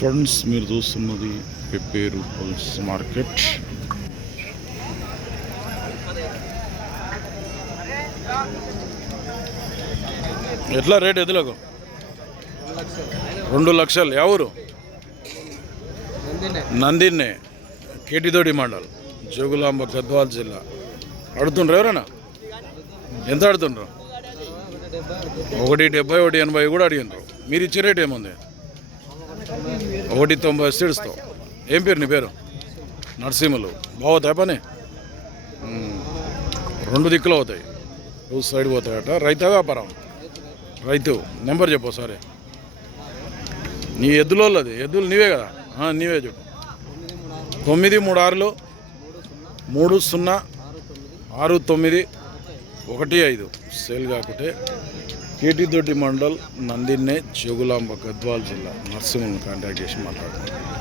Friends, మీరు చూస్తున్నది pepper pulse market. ఎట్లా రేట్ ఎదులకు? 2 లక్షలు. ఎవరు? నందిన్నే, కేటితోటి మండల్, జోగులాంబ, గద్వాల్ జిల్లా. అడుగుతుండ్రు ఎవరైనా? ఎంత అడుగుతుండ్రు? 170, 180 కూడా అడిగినారు. మీరు ఇచ్చే రేట్ ఏముంది? 190 ఇస్తావు. ఏం పేరు నీ పేరు? నరసింహులు. బాగుతాయి పని? 2 దిక్కులు అవుతాయి, 2 సైడ్ పోతాయట. రైతా వ్యాపారం? రైతు. నెంబర్ చెప్పు సరే. నీ ఎద్దులోది, ఎద్దులు నీవే కదా? నీవే చెప్పు. 936 30 69 15. సేల్ కాకుంటే కేటితోటి మండల్, నందిన్నే, జోగులాంబ, గద్వాల్ జిల్లా. నరసింహులను కాంటాక్ట్ చేసి మాట్లాడుతున్నాను.